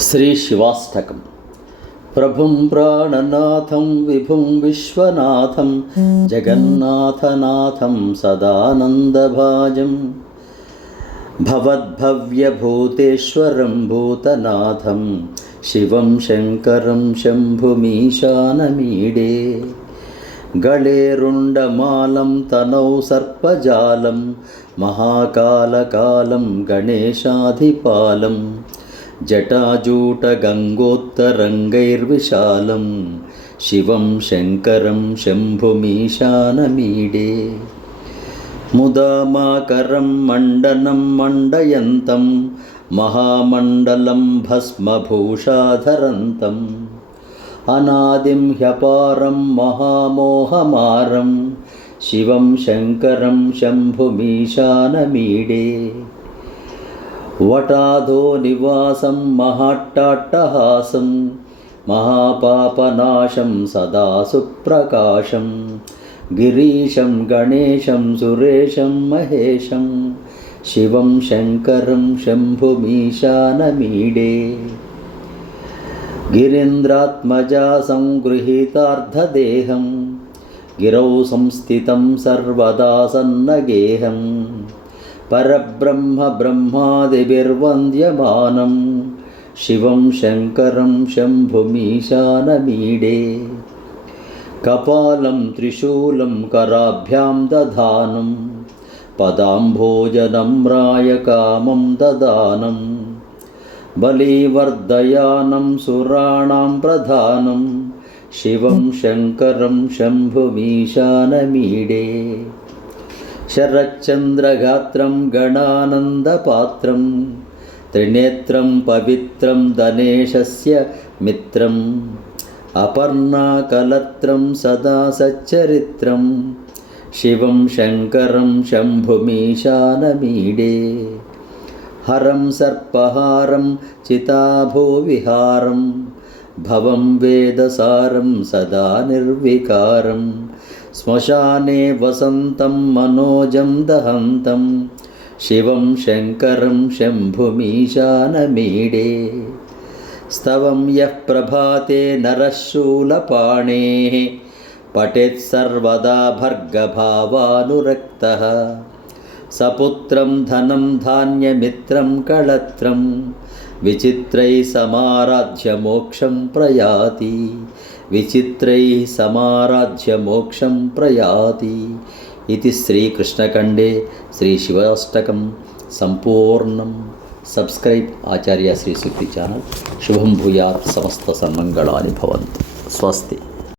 श्रीशिवाष्टकम्। प्रभुं प्राणनाथं विभुं विश्वनाथं जगन्नाथनाथं सदानन्दभाजं भवद्भव्यभूतेश्वरं भूतनाथं शिवं शङ्करं शम्भुमीशानमीडे। गळेरुण्डमालं तनौ सर्पजालं महाकालकालं गणेशाधिपालं जटाजूटगङ्गोत्तरङ्गैर्विशालं शिवं शङ्करं शम्भुमीशानमीडे। मुदामाकरं मण्डनं मण्डयन्तं महामण्डलं भस्मभूषाधरन्तम् अनादिं ह्यपारं महामोहमारं शिवं शङ्करं शम्भुमीशानमीडे। वटाधो निवासं महाट्टाट्टहासं महापापनाशं सदा सुप्रकाशं गिरीशं गणेशं सुरेशं महेशं शिवं शङ्करं शम्भुमीशानमीडे। गिरीन्द्रात्मजा संगृहीतार्धदेहं गिरौ संस्थितं सर्वदा सन्नगेहं परब्रह्म ब्रह्मादिभिर्वन्द्यमानं शिवं शङ्करं शम्भुमीशानमीडे। कपालं त्रिशूलं कराभ्यां दधानं पदाम्भोजनं रायकामं ददानं बलिवर्धयानं सुराणां प्रधानं शिवं शङ्करं शम्भुमीशानमीडे। शरच्चन्द्रगात्रं गणानन्दपात्रं त्रिनेत्रं पवित्रं धनेशस्य मित्रम् अपर्णाकलत्रं सदा सच्चरित्रं शिवं शङ्करं शम्भुमीशानमीडे। हरं सर्पहारं चिताभूविहारं भवं वेदसारं सदा निर्विकारं श्मशाने वसन्तं मनोजं दहन्तं शिवं शङ्करं शम्भुमीशानमीडे। स्तवं यः प्रभाते नरः शूलपाणेः पठेत् सर्वदा भर्गभावानुरक्तः सपुत्रं धनं धान्यमित्रं कळत्रं विचित्रैः समाराध्य मोक्षं प्रयाति विचित्रैः समाराध्य मोक्षं प्रयाति इति श्रीकृष्णखण्डे श्रीशिवाष्टकं सम्पूर्णं। सब्स्क्राइब आचार्य श्री सूक्ति चैनल। शुभं भूयात् समस्त सन्मंगलानि भवन्तु। स्वस्ति।